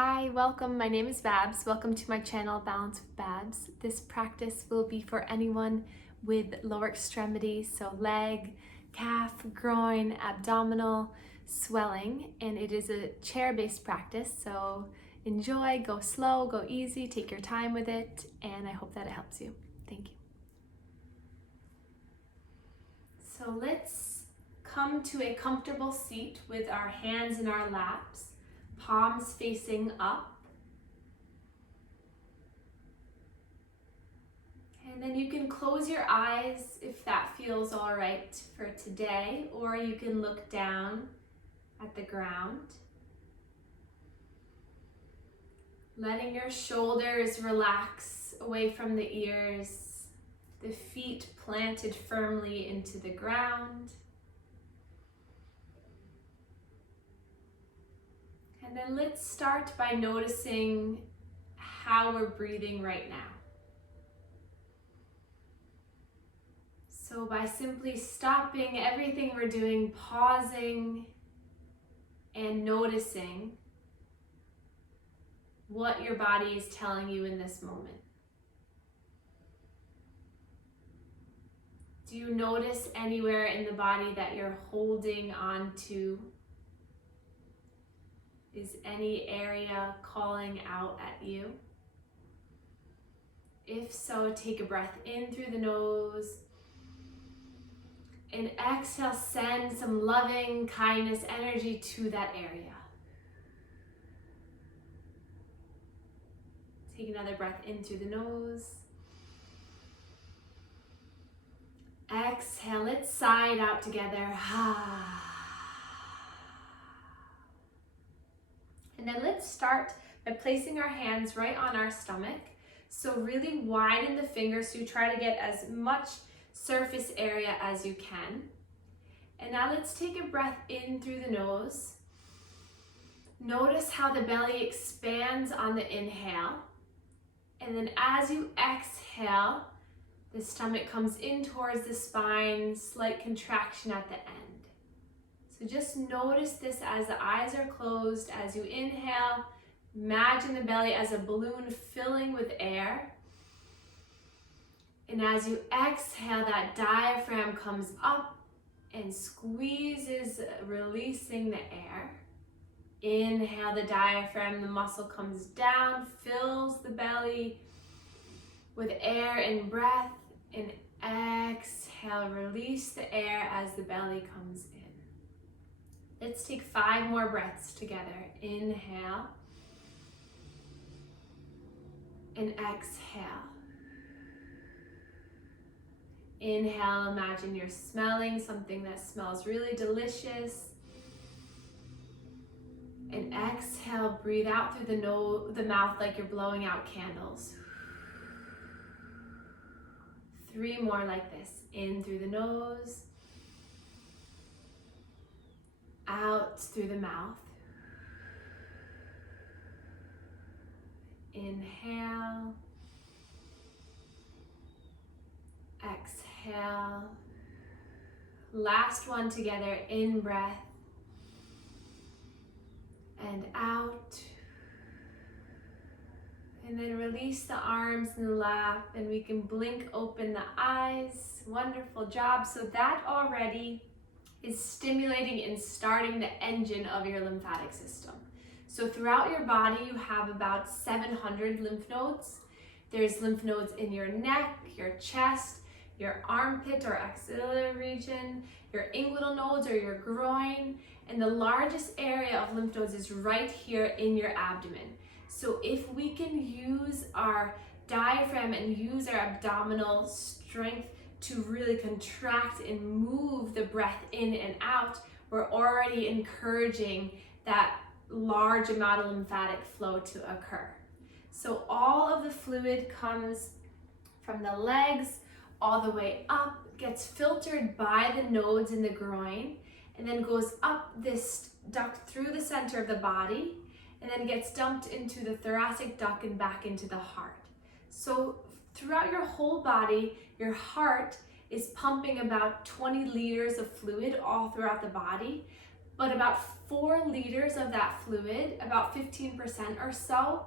Hi, welcome. My name is Babs. Welcome to my channel, Balance with Babs. This practice will be for anyone with lower extremities, so leg, calf, groin, abdominal swelling, and it is a chair-based practice, so enjoy, go slow, go easy, take your time with it, and I hope that it helps you. Thank you. So let's come to a comfortable seat with our hands in our laps, palms facing up. And then you can close your eyes if that feels all right for today, or you can look down at the ground. Letting your shoulders relax away from the ears, the feet planted firmly into the ground. And then let's start by noticing how we're breathing right now. So by simply stopping everything we're doing, pausing and noticing what your body is telling you in this moment. Do you notice anywhere in the body that you're holding on to? Is any area calling out at you? If so, take a breath in through the nose. And exhale, send some loving kindness energy to that area. Take another breath in through the nose. Exhale, let's sigh it out together. And then let's start by placing our hands right on our stomach. So really widen the fingers so you try to get as much surface area as you can. And now let's take a breath in through the nose. Notice how the belly expands on the inhale. And then as you exhale, the stomach comes in towards the spine, slight contraction at the end. So just notice this as the eyes are closed. As you inhale, imagine the belly as a balloon filling with air. And as you exhale, that diaphragm comes up and squeezes, releasing the air. Inhale, the diaphragm, the muscle comes down, fills the belly with air and breath. And exhale, release the air as the belly comes in. Let's take 5 more breaths together. Inhale and exhale. Inhale, imagine you're smelling something that smells really delicious. And exhale, breathe out through the mouth like you're blowing out candles. 3 more like this. In through the nose. Out through the mouth. Inhale. Exhale. Last one together. In breath. And out. And then release the arms in the lap, and we can blink open the eyes. Wonderful job. So that already is stimulating and starting the engine of your lymphatic system. So throughout your body, you have about 700 lymph nodes. There's lymph nodes in your neck, your chest, your armpit or axillary region, your inguinal nodes or your groin, and the largest area of lymph nodes is right here in your abdomen. So if we can use our diaphragm and use our abdominal strength to really contract and move the breath in and out, we're already encouraging that large amount of lymphatic flow to occur. So all of the fluid comes from the legs all the way up, gets filtered by the nodes in the groin, and then goes up this duct through the center of the body, and then gets dumped into the thoracic duct and back into the heart. So throughout your whole body, your heart is pumping about 20 liters of fluid all throughout the body, but about 4 liters of that fluid, about 15% or so,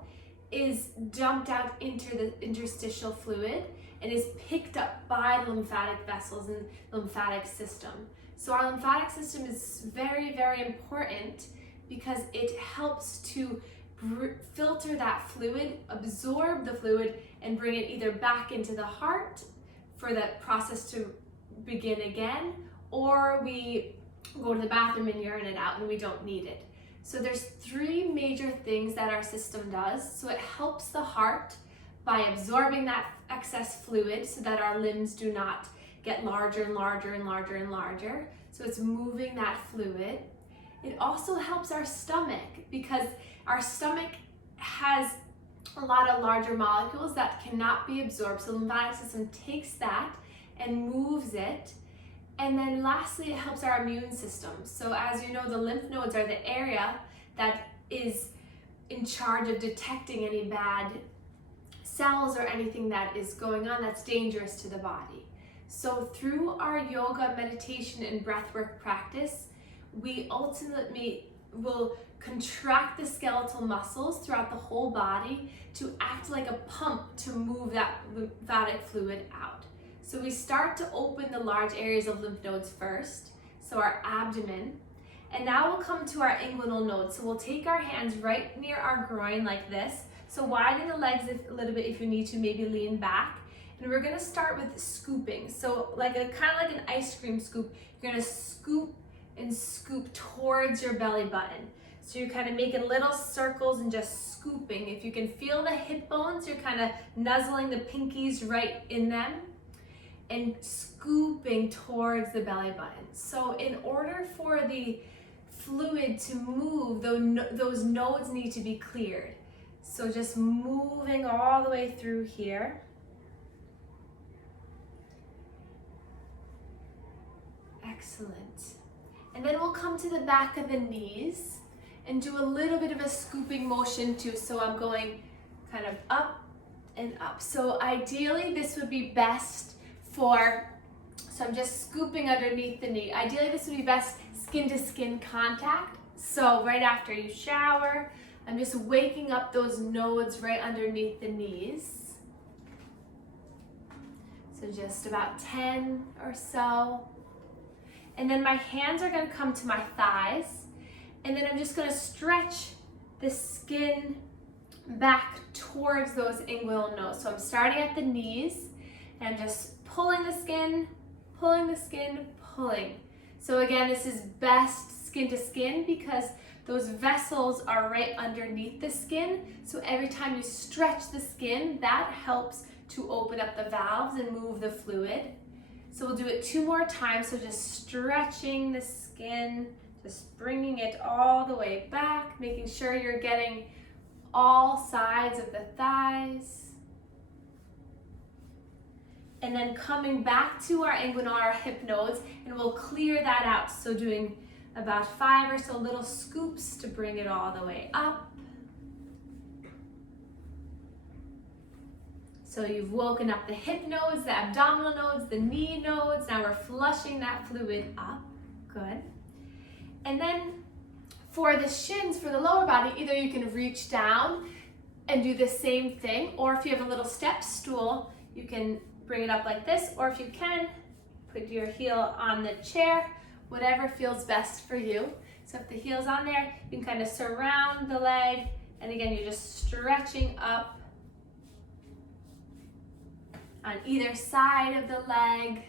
is dumped out into the interstitial fluid and is picked up by the lymphatic vessels and lymphatic system. So our lymphatic system is very, very important because it helps to filter that fluid, absorb the fluid, and bring it either back into the heart for the process to begin again, or we go to the bathroom and urine it out and we don't need it. So there's 3 major things that our system does. So it helps the heart by absorbing that excess fluid so that our limbs do not get larger and larger and larger and larger. So it's moving that fluid. It also helps our stomach because our stomach has a lot of larger molecules that cannot be absorbed. So the lymphatic system takes that and moves it. And then lastly, it helps our immune system. So as you know, the lymph nodes are the area that is in charge of detecting any bad cells or anything that is going on that's dangerous to the body. So through our yoga, meditation, and breathwork practice, we ultimately will contract the skeletal muscles throughout the whole body to act like a pump to move that lymphatic fluid out. So we start to open the large areas of lymph nodes first, so our abdomen, and now we'll come to our inguinal nodes. So we'll take our hands right near our groin like this. So widen the legs a little bit if you need to, maybe lean back. And we're gonna start with scooping. So like kind of like an ice cream scoop, you're gonna scoop and scoop towards your belly button. So you're kind of making little circles and just scooping. If you can feel the hip bones, you're kind of nuzzling the pinkies right in them and scooping towards the belly button. So in order for the fluid to move, those nodes need to be cleared. So just moving all the way through here. Excellent. And then we'll come to the back of the knees and do a little bit of a scooping motion too. So I'm going kind of up and up. So ideally this would be best so I'm just scooping underneath the knee. Ideally this would be best skin to skin contact. So right after you shower, I'm just waking up those nodes right underneath the knees. So just about 10 or so. And then my hands are going to come to my thighs. And then I'm just going to stretch the skin back towards those inguinal nodes. So I'm starting at the knees and I'm just pulling the skin, pulling the skin, pulling. So again, this is best skin to skin because those vessels are right underneath the skin. So every time you stretch the skin, that helps to open up the valves and move the fluid. So we'll do it 2 more times. So just stretching the skin, just bringing it all the way back, making sure you're getting all sides of the thighs. And then coming back to our inguinal, our hip nodes, and we'll clear that out. So doing about 5 or so little scoops to bring it all the way up. So you've woken up the hip nodes, the abdominal nodes, the knee nodes. Now we're flushing that fluid up. Good. And then for the shins, for the lower body, either you can reach down and do the same thing, or if you have a little step stool, you can bring it up like this, or if you can, put your heel on the chair, whatever feels best for you. So if the heel's on there, you can kind of surround the leg, and again, you're just stretching up on either side of the leg,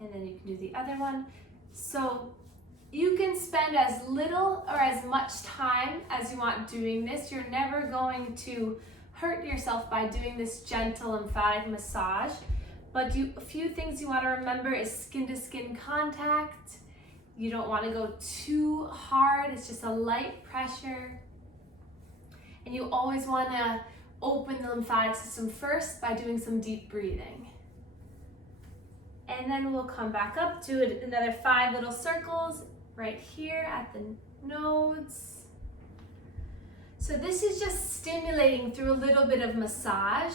and then you can do the other one. So you can spend as little or as much time as you want doing this. You're never going to hurt yourself by doing this gentle lymphatic massage, but a few things you want to remember is skin to skin contact. You don't want to go too hard, it's just a light pressure. And you always want to open the lymphatic system first by doing some deep breathing. And then we'll come back up to another 5 little circles right here at the nodes. So this is just stimulating through a little bit of massage,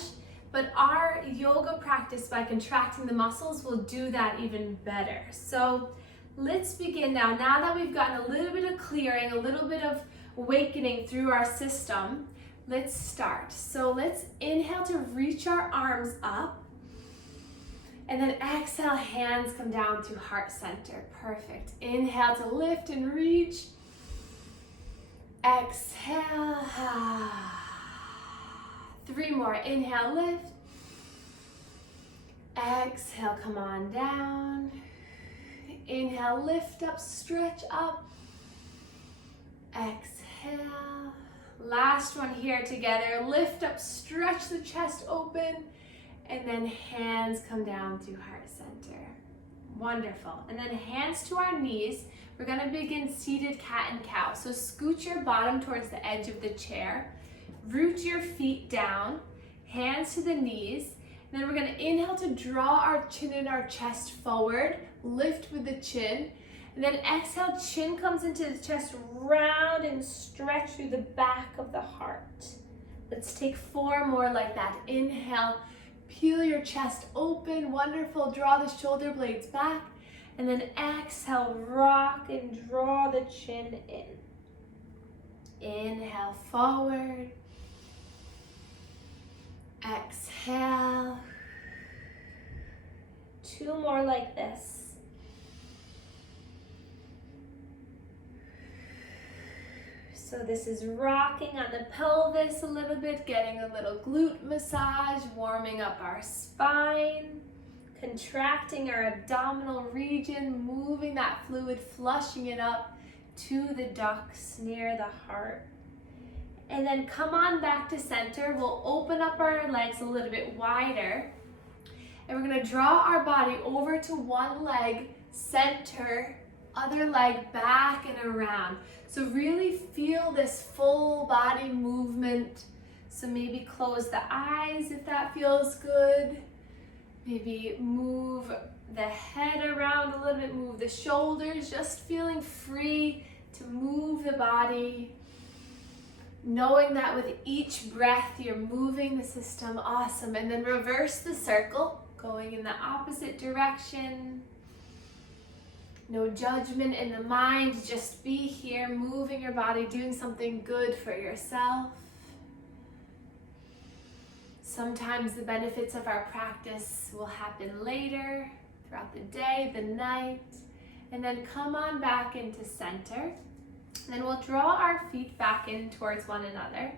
but our yoga practice by contracting the muscles will do that even better. So Let's begin now. Now that we've gotten a little bit of clearing, a little bit of awakening through our system, let's start. So let's inhale to reach our arms up. And then exhale, hands come down to heart center. Perfect. Inhale to lift and reach. Exhale. 3 more. Inhale, lift. Exhale, come on down. Inhale, lift up, stretch up. Exhale. Last one here together. Lift up, stretch the chest open. And then hands come down to heart center. Wonderful. And then hands to our knees. We're going to begin seated cat and cow. So scoot your bottom towards the edge of the chair. Root your feet down. Hands to the knees. And then we're going to inhale to draw our chin and our chest forward. Lift with the chin. And then exhale, chin comes into the chest, round and stretch through the back of the heart. Let's take 4 more like that. Inhale. Peel your chest open, wonderful. Draw the shoulder blades back. And then exhale, rock and draw the chin in. Inhale, forward. Exhale. 2 more like this. So this is rocking on the pelvis a little bit, getting a little glute massage, warming up our spine, contracting our abdominal region, moving that fluid, flushing it up to the ducts near the heart. And then come on back to center. We'll open up our legs a little bit wider. And we're going to draw our body over to one leg, center, other leg back and around. So really feel this full body movement. So maybe close the eyes if that feels good. Maybe move the head around a little bit, move the shoulders, just feeling free to move the body. Knowing that with each breath you're moving the system. Awesome. And then reverse the circle, going in the opposite direction. No judgment in the mind, just be here, moving your body, doing something good for yourself. Sometimes the benefits of our practice will happen later, throughout the day, the night. And then come on back into center. Then we'll draw our feet back in towards one another.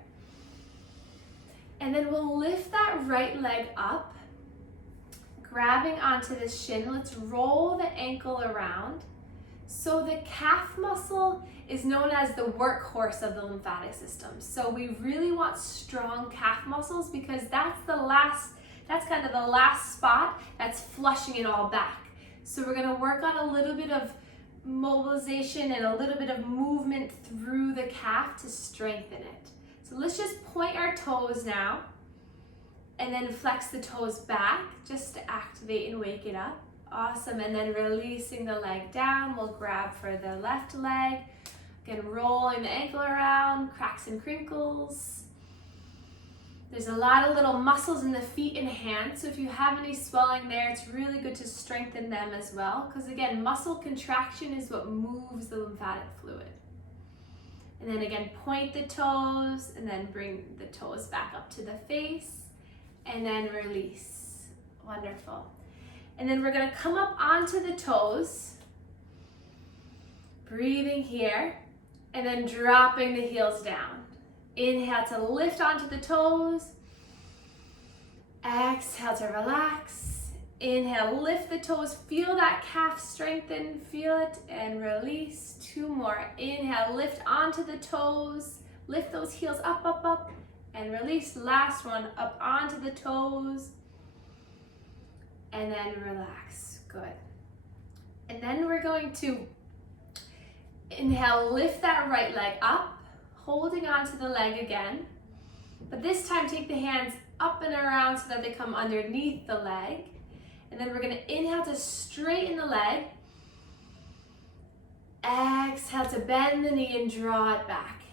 And then we'll lift that right leg up, grabbing onto the shin. Let's roll the ankle around. So the calf muscle is known as the workhorse of the lymphatic system. So we really want strong calf muscles because that's kind of the last spot that's flushing it all back. So we're going to work on a little bit of mobilization and a little bit of movement through the calf to strengthen it. So let's just point our toes now. And then flex the toes back just to activate and wake it up. Awesome. And then releasing the leg down. We'll grab for the left leg. Again, rolling the ankle around, cracks and crinkles. There's a lot of little muscles in the feet and hands. So if you have any swelling there, it's really good to strengthen them as well. Because again, muscle contraction is what moves the lymphatic fluid. And then again, point the toes and then bring the toes back up to the face. And then release. Wonderful. And then we're going to come up onto the toes. Breathing here. And then dropping the heels down. Inhale to lift onto the toes. Exhale to relax. Inhale, lift the toes. Feel that calf strengthen. Feel it and release. 2 more. Inhale, lift onto the toes. Lift those heels up, up, up. And release. Last one, up onto the toes. And then relax. Good. And then we're going to inhale, lift that right leg up, holding onto the leg again. But this time take the hands up and around so that they come underneath the leg. And then we're going to inhale to straighten the leg. Exhale to bend the knee and draw it back.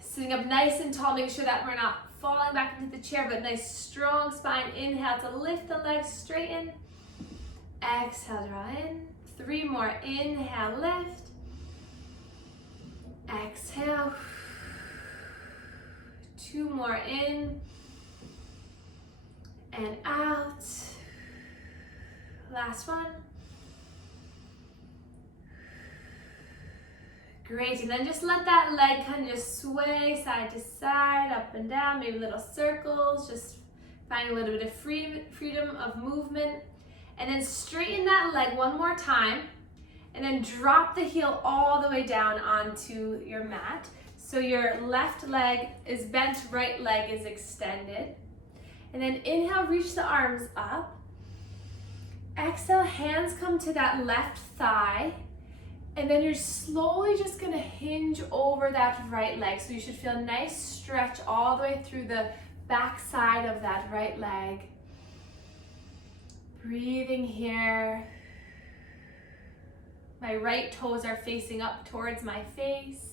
Sitting up nice and tall, make sure that we're not falling back into the chair, but nice strong spine. Inhale to lift the legs, straighten. Exhale, draw in. 3 more. Inhale, lift. Exhale. 2 more in and out. Last one. Great, and then just let that leg kind of just sway side to side, up and down, maybe little circles, just find a little bit of freedom of movement. And then straighten that leg one more time, and then drop the heel all the way down onto your mat. So your left leg is bent, right leg is extended. And then inhale, reach the arms up. Exhale, hands come to that left thigh. And then you're slowly just gonna hinge over that right leg. So you should feel a nice stretch all the way through the back side of that right leg. Breathing here. My right toes are facing up towards my face.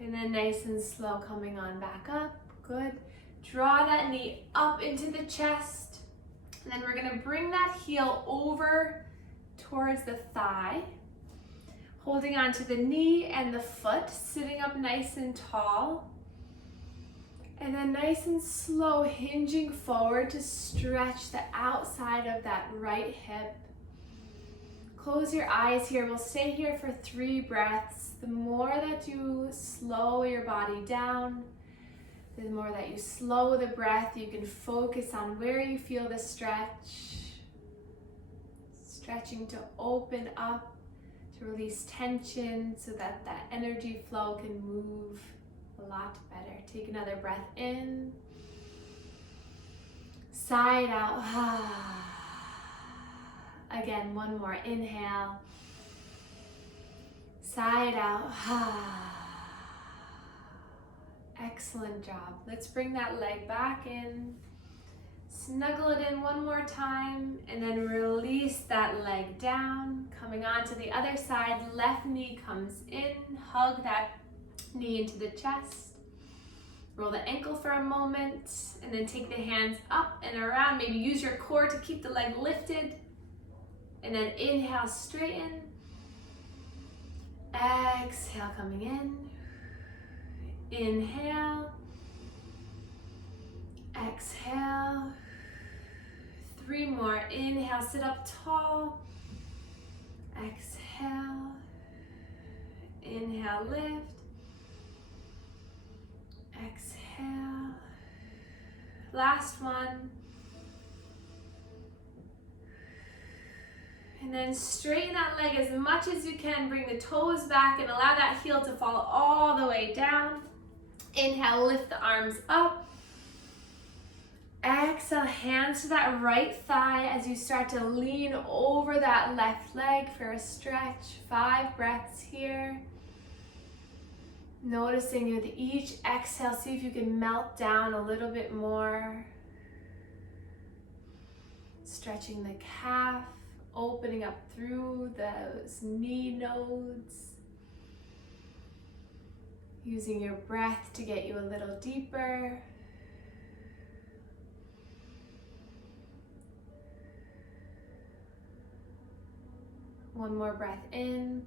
And then nice and slow coming on back up. Good. Draw that knee up into the chest. And then we're gonna bring that heel over towards the thigh, holding onto the knee and the foot, sitting up nice and tall. And then nice and slow, hinging forward to stretch the outside of that right hip. Close your eyes here. We'll stay here for 3 breaths. The more that you slow your body down, the more that you slow the breath, you can focus on where you feel the stretch. Stretching to open up, to release tension so that that energy flow can move a lot better. Take another breath in. Side out. Again, one more. Inhale. Side out. Excellent job. Let's bring that leg back in. Snuggle it in one more time, and then release that leg down. Coming on to the other side, left knee comes in. Hug that knee into the chest. Roll the ankle for a moment, and then take the hands up and around. Maybe use your core to keep the leg lifted. And then inhale, straighten. Exhale, coming in. Inhale, exhale, 3 more. Inhale, sit up tall. Exhale, inhale, lift. Exhale. Last one. And then straighten that leg as much as you can. Bring the toes back and allow that heel to fall all the way down. Inhale, lift the arms up. Exhale, hands to that right thigh as you start to lean over that left leg for a stretch. 5 breaths here. Noticing with each exhale, see if you can melt down a little bit more. Stretching the calf, opening up through those knee nodes. Using your breath to get you a little deeper. One more breath in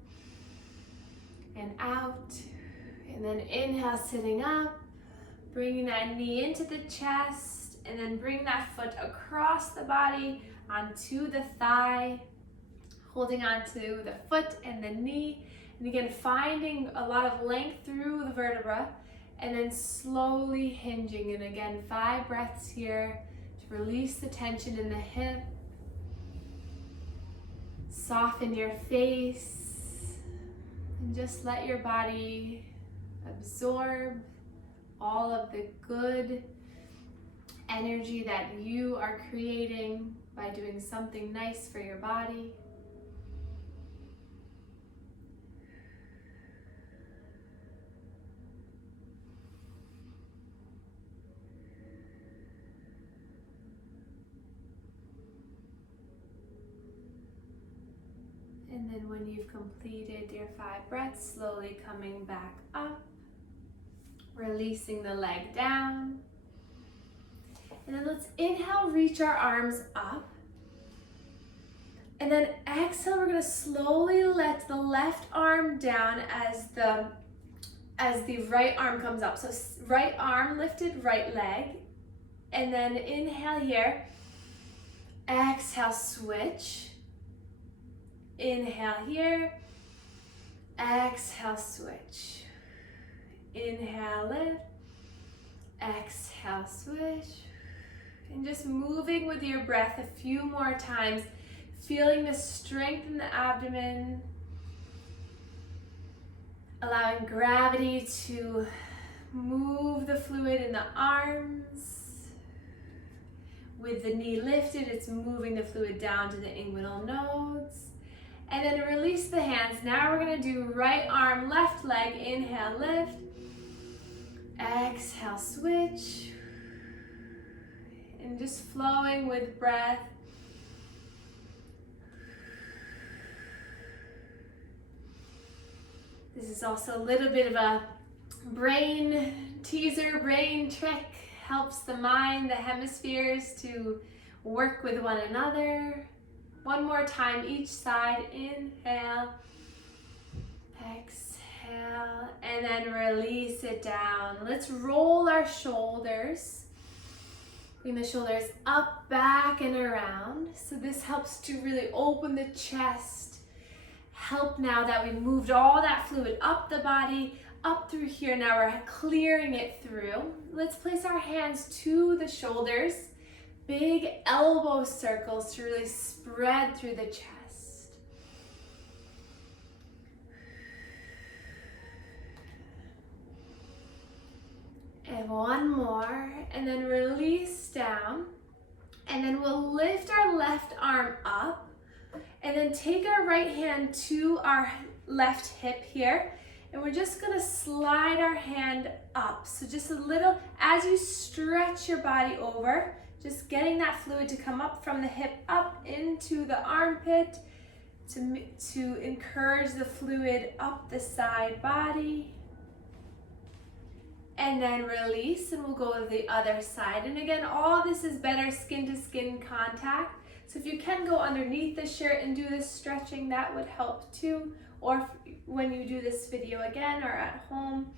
and out. And then inhale, sitting up. Bringing that knee into the chest. And then bring that foot across the body onto the thigh. Holding onto the foot and the knee. And again, finding a lot of length through the vertebra, and then slowly hinging. And again, 5 breaths here to release the tension in the hip. Soften your face, and just let your body absorb all of the good energy that you are creating by doing something nice for your body. And then when you've completed your 5 breaths, slowly coming back up, releasing the leg down. And then let's inhale, reach our arms up. And then exhale, we're gonna slowly let the left arm down as the right arm comes up. So right arm lifted, right leg. And then inhale here. Exhale, switch. Inhale here. Exhale, switch. Inhale, lift. Exhale, switch. And just moving with your breath a few more times, feeling the strength in the abdomen, allowing gravity to move the fluid in the arms. With the knee lifted, it's moving the fluid down to the inguinal nodes. And then release the hands. Now we're gonna do right arm, left leg. Inhale, lift. Exhale, switch. And just flowing with breath. This is also a little bit of a brain teaser, brain trick. Helps the mind, the hemispheres to work with one another. One more time each side. Inhale, exhale, and then release it down. Let's roll our shoulders. Bring the shoulders up, back, and around. So this helps to really open the chest. Help now that we moved all that fluid up the body, up through here. Now we're clearing it through. Let's place our hands to the shoulders. Big elbow circles to really spread through the chest. And one more, and then release down. And then we'll lift our left arm up, and then take our right hand to our left hip here. And we're just gonna slide our hand up. So just a little, as you stretch your body over, just getting that fluid to come up from the hip up into the armpit to encourage the fluid up the side body. And then release, and we'll go to the other side. And again, all this is better skin to skin contact. So if you can go underneath the shirt and do this stretching, that would help too. Or when you do this video again or at home,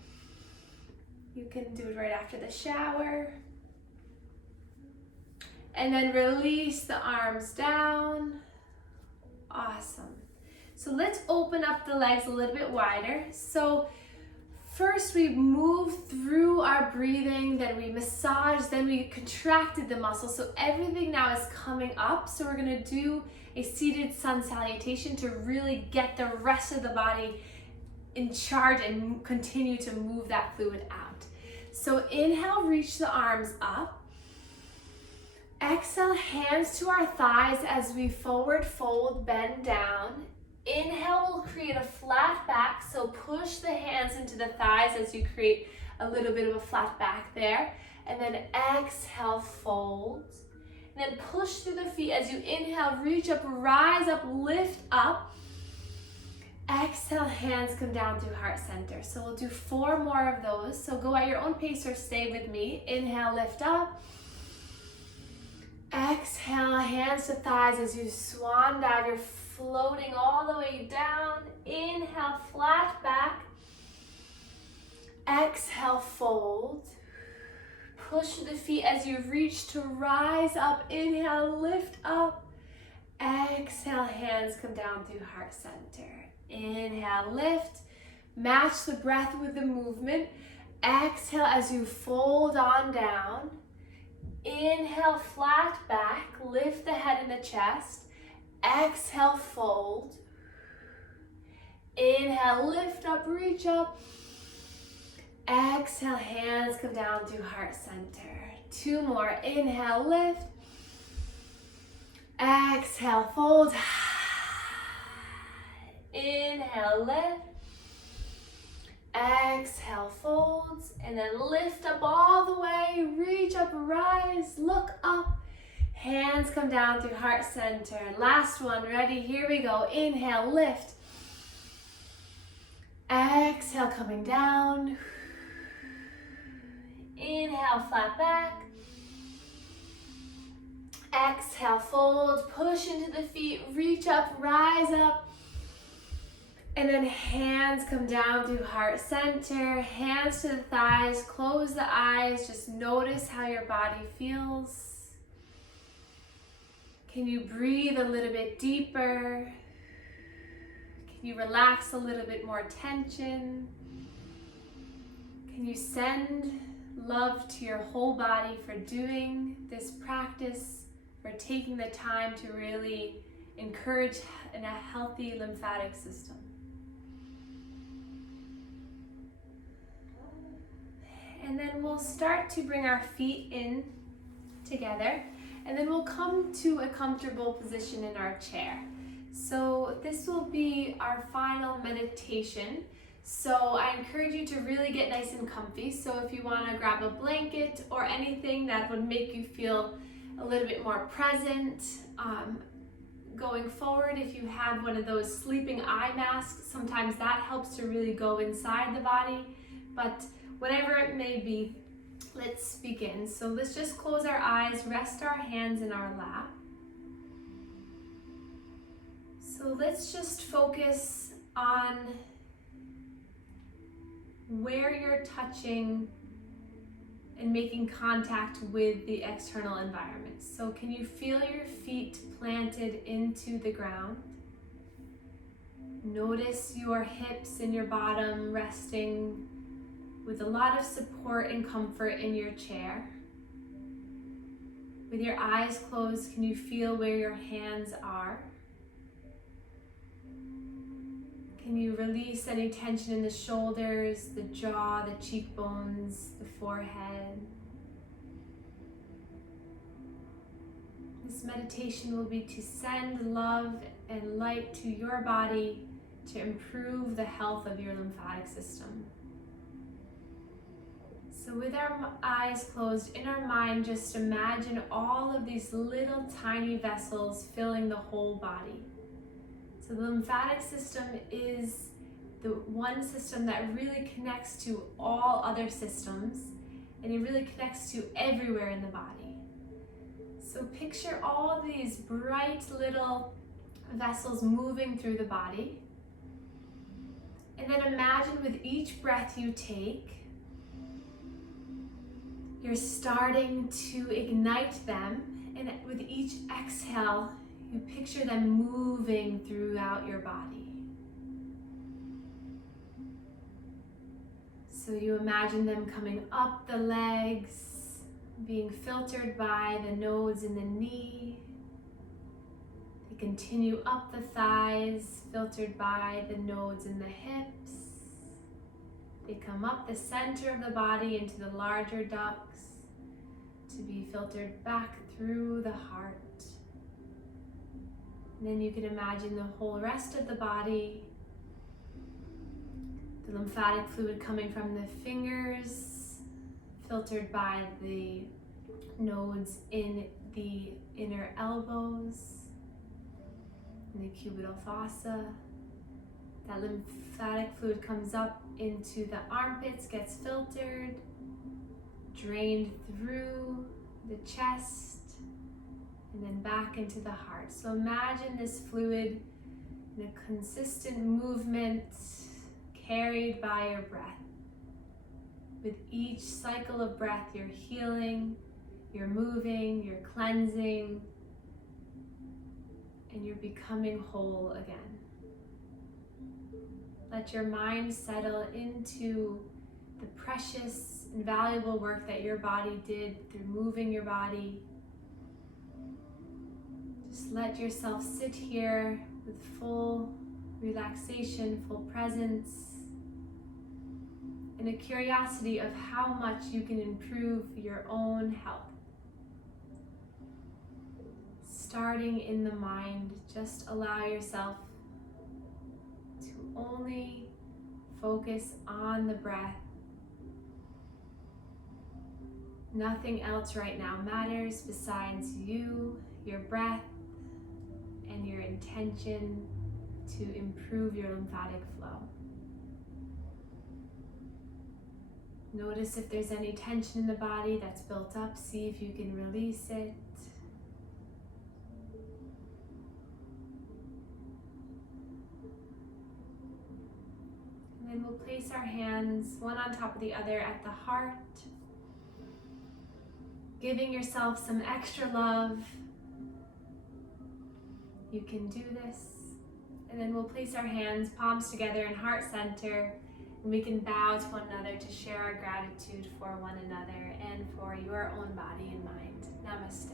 you can do it right after the shower. And then release the arms down. Awesome. So let's open up the legs a little bit wider. So first we move through our breathing, then we massage, then we contracted the muscles. So everything now is coming up. So we're gonna do a seated sun salutation to really get the rest of the body in charge and continue to move that fluid out. So inhale, reach the arms up. Exhale, hands to our thighs as we forward fold, bend down. Inhale, we'll create a flat back, so push the hands into the thighs as you create a little bit of a flat back there. And then exhale, fold. And then push through the feet as you inhale, reach up, rise up, lift up. Exhale, hands come down through heart center. So we'll do 4 more of those. So go at your own pace or stay with me. Inhale, lift up. Exhale, hands to thighs as you swan dive. You're floating all the way down. Inhale, flat back. Exhale, fold. Push the feet as you reach to rise up. Inhale, lift up. Exhale, hands come down through heart center. Inhale, lift. Match the breath with the movement. Exhale as you fold on down. Inhale, flat back, lift the head and the chest. Exhale, fold. Inhale, lift up, reach up. Exhale, hands come down through heart center. 2 more. Inhale, lift. Exhale, fold. Inhale, lift. Exhale, folds, and then lift up all the way, reach up, rise, look up, hands come down through heart center. Last one, ready, here we go. Inhale, lift. Exhale, coming down. Inhale, flat back. Exhale, fold, push into the feet, reach up, rise up. And then hands come down through heart center, hands to the thighs, close the eyes, just notice how your body feels. Can you breathe a little bit deeper? Can you relax a little bit more tension? Can you send love to your whole body for doing this practice, for taking the time to really encourage a healthy lymphatic system? And then we'll start to bring our feet in together, and then we'll come to a comfortable position in our chair. So this will be our final meditation. So I encourage you to really get nice and comfy. So if you want to grab a blanket or anything that would make you feel a little bit more present, going forward, if you have one of those sleeping eye masks, sometimes that helps to really go inside the body. But whatever it may be, let's begin. So let's just close our eyes, rest our hands in our lap. So let's just focus on where you're touching and making contact with the external environment. So can you feel your feet planted into the ground? Notice your hips and your bottom resting with a lot of support and comfort in your chair. With your eyes closed, can you feel where your hands are? Can you release any tension in the shoulders, the jaw, the cheekbones, the forehead? This meditation will be to send love and light to your body to improve the health of your lymphatic system. So with our eyes closed, in our mind, just imagine all of these little tiny vessels filling the whole body. So the lymphatic system is the one system that really connects to all other systems, and it really connects to everywhere in the body. So picture all these bright little vessels moving through the body. And then imagine with each breath you take, you're starting to ignite them, and with each exhale, you picture them moving throughout your body. So you imagine them coming up the legs, being filtered by the nodes in the knee. They continue up the thighs, filtered by the nodes in the hips. They come up the center of the body into the larger ducts to be filtered back through the heart. And then you can imagine the whole rest of the body, the lymphatic fluid coming from the fingers, filtered by the nodes in the inner elbows, and the cubital fossa. That lymphatic fluid comes up into the armpits, gets filtered, drained through the chest, and then back into the heart. So imagine this fluid in a consistent movement carried by your breath. With each cycle of breath, you're healing, you're moving, you're cleansing, and you're becoming whole again. Let your mind settle into the precious and valuable work that your body did through moving your body. Just let yourself sit here with full relaxation, full presence, and a curiosity of how much you can improve your own health. Starting in the mind, just allow yourself to only focus on the breath. Nothing else right now matters besides you, your breath, and your intention to improve your lymphatic flow. Notice if there's any tension in the body that's built up. See if you can release it. place our hands one on top of the other at the heart, giving yourself some extra love. You can do this. And then we'll place our hands, palms together in heart center, and we can bow to one another to share our gratitude for one another and for your own body and mind. Namaste.